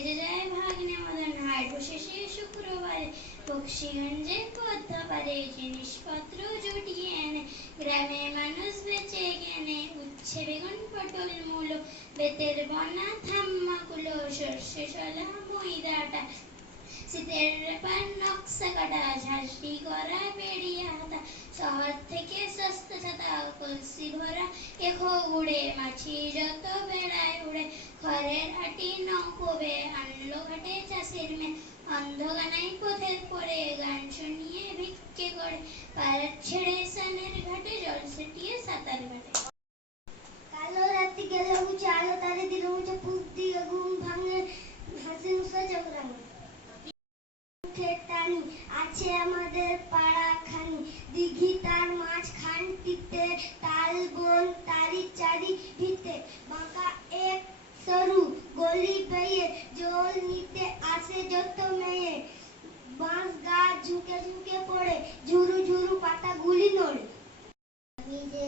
লেগে যায় ভাগ্নে মদন হাটবশেষে শুক্রবারে বক্সিগঞ্জে পারে জিনিসপত্র জুটিয়ে এনে গ্রামে মানুষ বেঁচে গেনে উচ্ছে বেগুন পটল মূল বেতের বনা থাম্মাকুলো সর্ষে সলা মহিদাটা শীতের পান নকশা কাটা ঝাঁসি করা হাতা। শহর থেকে সস্তা ছাতা কলসি ভরা কেখো উড়ে মাছি যত বেড়ায় উড়ে ঘরের আটি নকবে আনলো ঘাটে চাষের মেয়ে অন্ধগানাই পথের পরে গান শুনিয়ে খানটিতে তাল বন, তারি চারি ভিতে বাঁকা এক সরু গলি বেয়ে জল নিতে আসে যত মেয়ে। বাঁশ গাছ ঝুঁকে ঝুঁকে পড়ে, ঝুরু ঝুরু পাতা গুলি নড়ে। আমি যে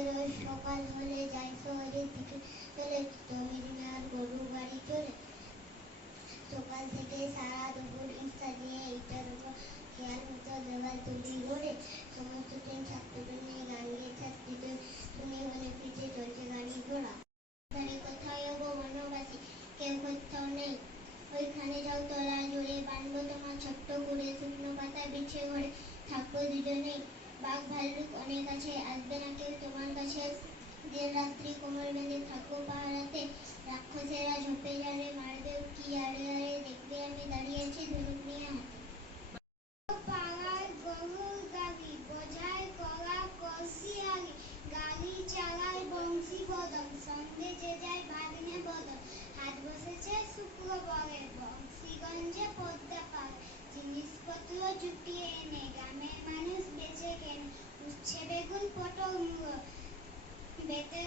বেতের